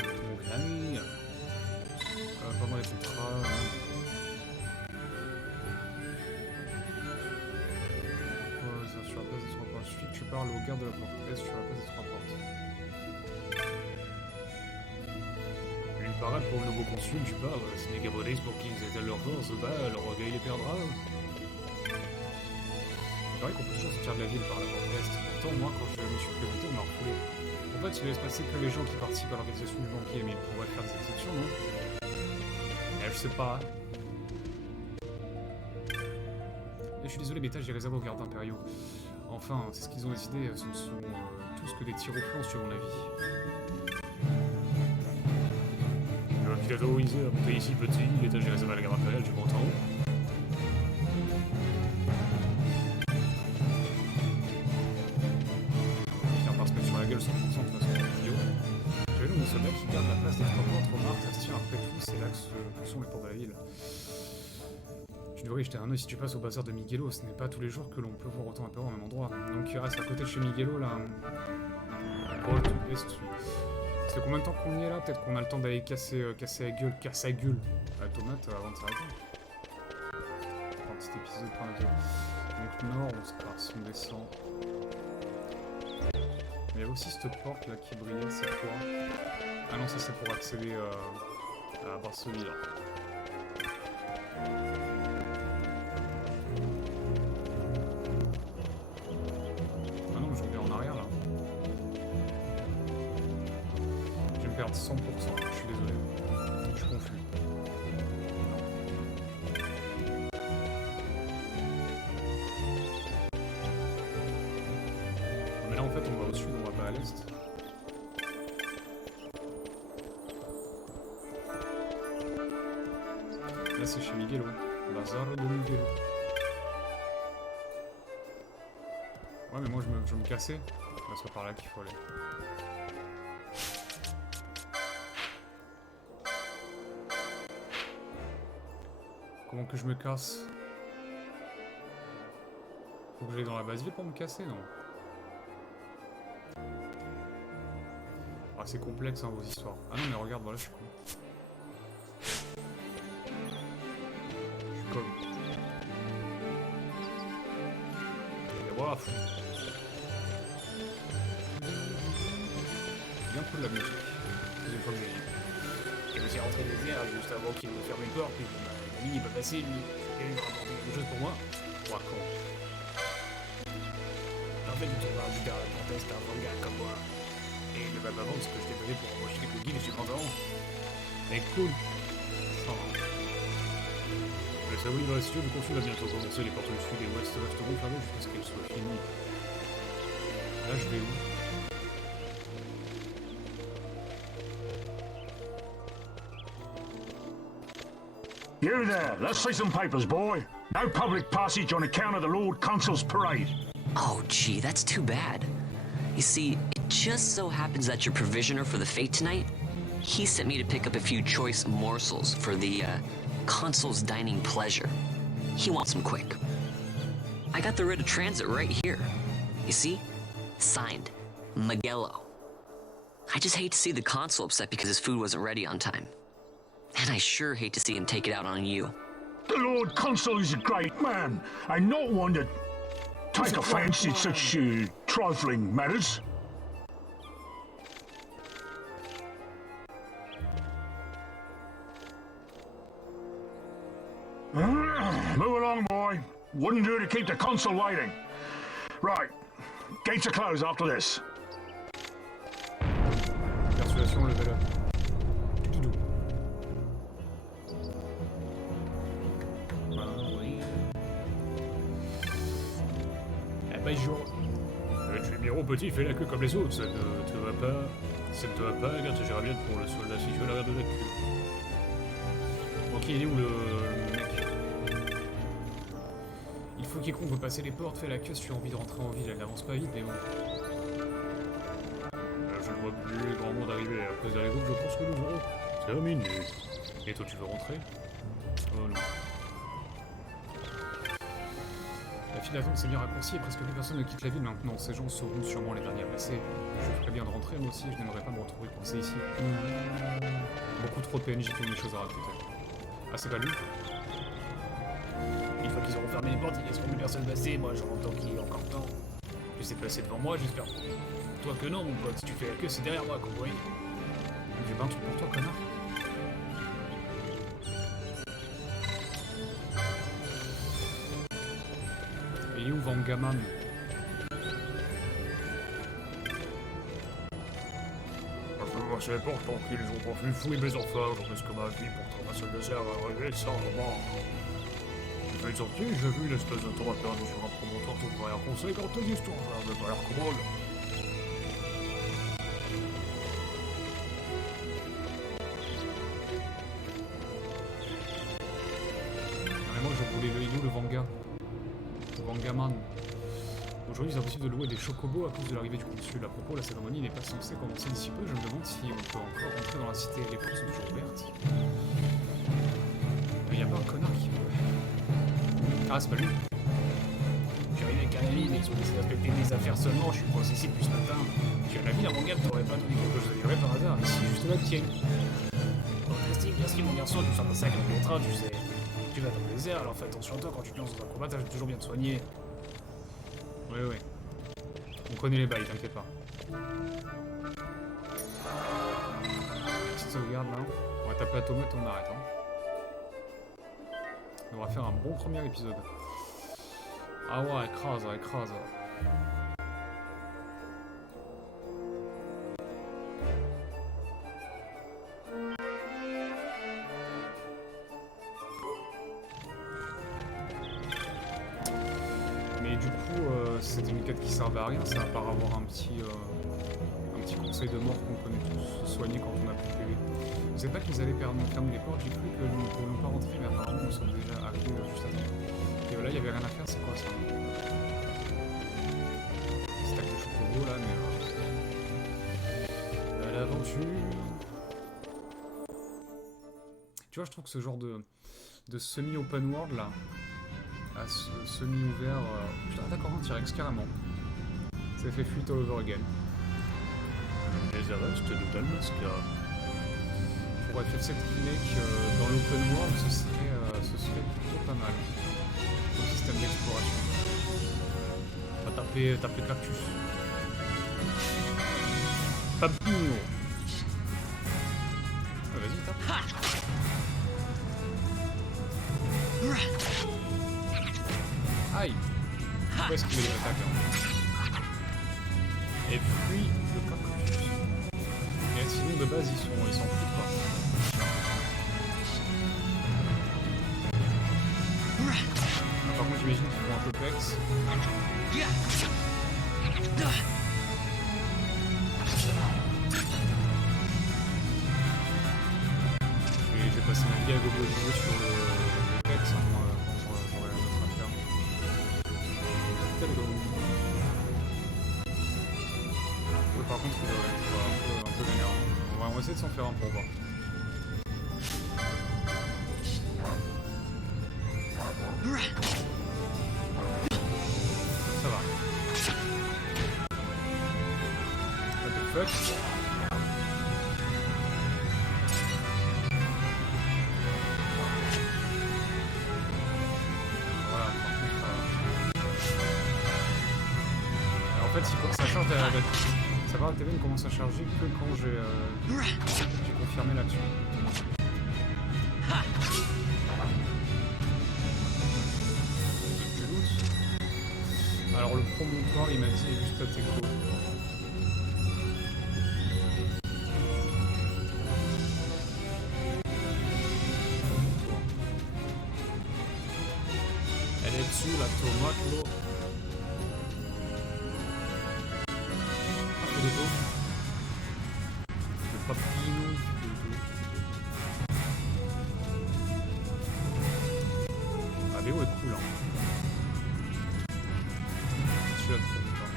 Ok. Pas mal des contrats. Sur la place des 3 portes. Il suffit que tu parles au garde de la porte Est sur la place des 3 portes. Une parade pour le nouveau consul, tu parles. C'est des Gabonais pour qui ils étalent leur force, leur orgueil les perdra. Il paraît qu'on peut toujours sortir de la ville par la porte Est. Pourtant, moi, quand je me suis présenté, on m'a refoulé. En fait, il ne laisse passer que les gens qui participent à l'organisation du banquier, mais ils pourraient faire des exceptions, non? Je sais pas. Je suis désolé, mais je les réserve aux gardes impériaux. Enfin, c'est ce qu'ils ont décidé, ce ne sont tous que des tirs au flanc, sur mon avis. Je m'invite à favoriser à monter ici petit, l'étage est réservé à la garde impériale, tu montes en haut. On va finir par se mettre sur la gueule 100% de toute façon. J'avais donc des soldats qui gardent la place des 3 portes, remarque, ça se tient après tout, c'est là que sont les portes de la ville. Tu devrais y jeter un œil si tu passes au bazar de Miguelo, ce n'est pas tous les jours que l'on peut voir autant d'impériaux au même endroit. Donc il reste à côté de chez Miguelo là. Ça fait combien de temps qu'on y est là? Peut-être qu'on a le temps d'aller casser la gueule à Tomate avant de s'arrêter. Un petit épisode par la vie. Donc nord, on se part si on descend. Il y a aussi cette porte là qui brillait, c'est quoi? Ah non, ça c'est pour accéder à Varsovie là. Ah non, mais je reviens en arrière là. Je vais me perdre 100%, je suis désolé. Je suis confus. Mais là en fait on va au sud, on va pas à l'est. Là c'est chez Miguelo. Bazar de Miguelo. Ouais mais moi je veux me casser. C'est par là qu'il faut aller. Comment que je me casse? Faut que j'aille dans la base ville pour me casser, non? Ah c'est complexe hein, vos histoires. Ah non mais regarde, voilà je suis con. Je suis comme. Et voilà, fou. Bien cool la musique. Deuxième fois que j'ai dit. Je me suis rentré des airs juste avant qu'il me ferme une porte, puis il n'est pas passé lui. Il va rapporter quelque chose pour moi. Ouah, con. En fait, tu vas ajouter à la porte, c'est un bon gars comme moi. Et il ne va pas vendre ce que je t'ai donné pour embaucher quelques guides, je suis content. Mais cool. Le salon d'université du consul va bientôt commencer. Les portes du sud et ouest resteront fermées jusqu'à ce qu'elles soient finies. Là, je vais où? You there, let's see some papers, boy. No public passage on account of the Lord Consul's parade. Oh, gee, that's too bad. You see, it just so happens that your provisioner for the fete tonight, he sent me to pick up a few choice morsels for the, Consul's dining pleasure. He wants them quick. I got the writ of transit right here. You see? Signed, Miguelo. I just hate to see the Consul upset because his food wasn't ready on time. And I sure hate to see him take it out on you. The Lord Consul is a great man, and not one to take offense in such trifling matters. Move along, boy. Wouldn't do to keep the Consul waiting. Right. Gates are closed after this. Persuasion level up. Bonjour. Tu es bien petit, fais la queue comme les autres, ça ne te va pas. Ça ne te va pas, regarde, ça gère bien pour le soldat si tu veux la regarder de la queue. Ok, il est où le mec? Il faut qu'il veut passer les portes, fais la queue si tu as envie de rentrer en ville, elle n'avance pas vite, mais bon. Je ne vois plus grand monde arriver, après les groupes, je pense que nous verrons. C'est terminé. Et toi, tu veux rentrer? Oh non. La file d'attente s'est bien raccourcie et presque plus personne ne quitte la ville maintenant. Ces gens seront sûrement les derniers à passer. Je ferais bien de rentrer moi aussi, je n'aimerais pas me retrouver coincé ici. Beaucoup trop de PNJ qui ont des choses à raconter. Ah c'est pas lui? Une fois qu'ils auront fermé les portes, ils laisseront plus personne passer. Moi, je rentre tant qu'il y a encore temps. Tu sais passer devant moi, j'espère. Toi que non, mon pote. Si tu fais la queue, c'est derrière moi, compris? J'ai pas un truc pour toi, connard. Et où Vangaman? Moi, c'est les portes tranquilles, ils ont pas vu fouiller mes enfants. J'en risque ma vie pour traverser le désert à arriver sans mort. J'ai fait une sortie, j'ai vu l'espèce de tour perdu sur un promontoire tout pour rien conseil quand tes histoires, ça avait pas l'air commode. Non mais moi je voulais le Vanga. Le Vangaman. Aujourd'hui, c'est impossible de louer des chocobos à cause de l'arrivée du consul. À propos, la cérémonie n'est pas censée commencer d'ici peu. Je me demande si on peut encore rentrer dans la cité. Les portes sont toujours ouvertes. Mais y a pas un connard qui veut... Ah, c'est pas lui. Je suis arrivé avec un ami, mais ils ont décidé d'inspecter mes affaires seulement. Je suis coincé ici depuis ce matin. J'ai un avis à mon gars, t'aurais pas donné quelque chose à livrer par hasard. Ici, juste là, tiens. Fantastique, merci mon garçon, tu me sens passer avec le contrat, tu sais. Tu vas dans le désert, alors fais attention à toi quand tu te lances dans un combat, t'as toujours bien de soigner. Ouais. On connaît les bails, t'inquiète pas. Petite sauvegarde là. On va taper la tomate et on arrête. Hein. On va faire un bon premier épisode. Ah ouais, écrase, écrase. Mais du coup, c'était une quête qui servait à rien, ça à part avoir un petit conseil de mort qu'on connaît tous soigner quand on a plus de PV. Je sais pas qu'ils allaient fermer les portes, j'ai cru que nous ne pouvions pas rentrer, mais apparemment nous sommes déjà arrivés juste à temps. Et là, il n'y avait rien à faire, c'est quoi ça? C'est avec le chocobo là, mais l'aventure. Tu vois, je trouve que ce genre de semi-open world là, semi-ouvert. Putain, d'accord, un T-Rex carrément. Ça fait fuite all over again. Les arrestes de Dalmasca. Pour FF7 Remake dans l'open world, ce serait plutôt pas mal. Comme système d'exploration. On va taper cactus. Papino. Ah, vas-y, tape. Aïe. Pourquoi est-ce qu'il met les attaques hein? Et puis le cactus. Et sinon de base ils s'en foutent pas. Par contre j'imagine qu'ils font un peu pex. Et j'ai passé ma vie à gobeliser sur le pex hein, quand j'aurai un autre à faire. Par contre, il devrait être un peu vénère. On va essayer de s'en faire un pour voir. Ça va. What the fuck? Voilà, par contre... Alors, en fait, il faut que ça change de la date. Ça va, la TV ne commence à charger que quand j'ai confirmé l'action. Du loot. Alors le promontoire, il m'a dit, est juste à Teco. Elle est dessus, la tomate, l'eau. Le papillon du dodo. La BO est cool hein. Celui-là de pas.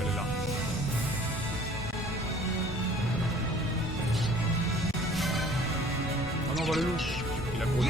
Elle est là. Oh non, on voit le loup. Il a gros loup.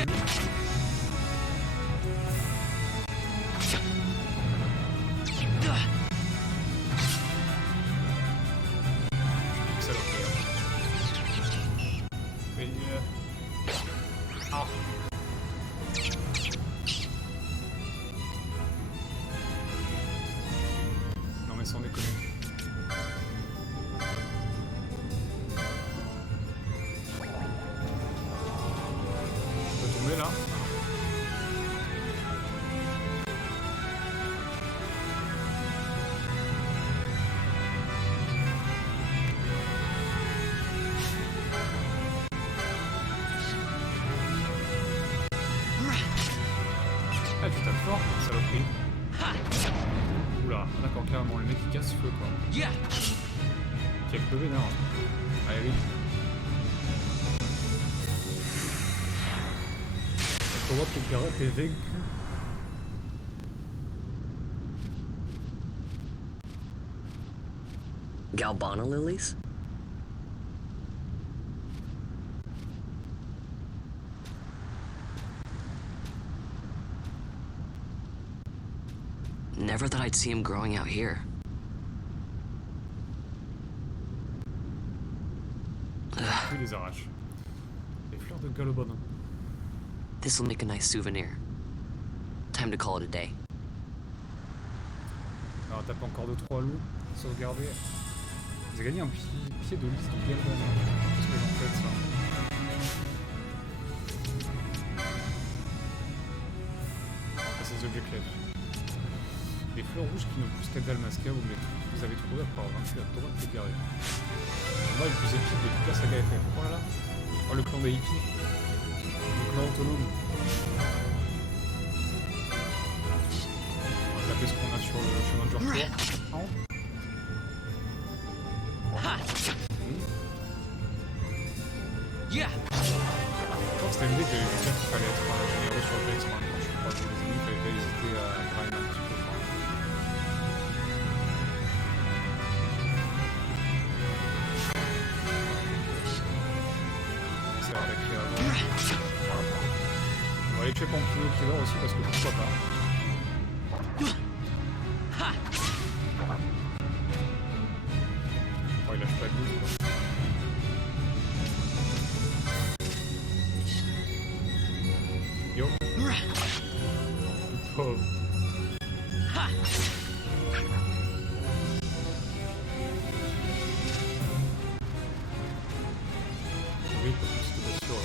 Ah, tu tapes fort, saloperie. Oula, d'accord, carrément, le mec qui casse feu quoi. Qui a que le vénère. Allez, vite. On voit que le pirate est vaincu. Galbana lilies? Never thought I'd see him growing out here. Il les arrache. Les fleurs de Galbana. This'll make a nice souvenir. time to call it a day. Alors, tape encore 2-3 loups, sauvegarder. Vous avez gagné un pied de liste de galvan. Qu'est-ce que j'en fais de ça? Ah, c'est les objets clés. Les fleurs rouges qui ne poussent qu'à Dalmasca, vous avez trouvé après avoir vaincu la droite des guerriers. Moi, le plus épique de toute la saga FF. Voilà. Oh, le clan des hippies. Le clan autonome. On va taper ce qu'on a sur le chemin de Joshua. Yeah. Je crois que c'était une idée de dire qu'il fallait être généreux sur le PX1. Je crois que les ennemis, il fallait pas hésiter à grind un petit peu. C'est vrai qu'il y a avant. On va aller tuer Pampino Killer aussi parce que pourquoi pas. Oh, il lâche pas de bout, quoi. Yo. Pauvre. Oui, c'était pas sûr.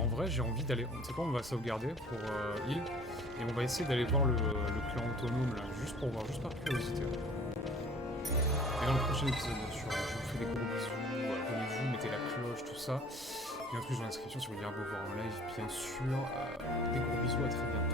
En vrai, j'ai envie d'aller. Tu sais quoi, on va sauvegarder pour Hill et on va essayer d'aller voir le clan autonome là, juste pour voir, juste par curiosité. Et dans le prochain épisode, bien sûr, je vous fais des gros bisous, abonnez-vous, mettez la cloche, tout ça. Il y a un truc dans l'inscription si vous voulez bien vous voir en live, bien sûr. Des gros bisous, à très bientôt.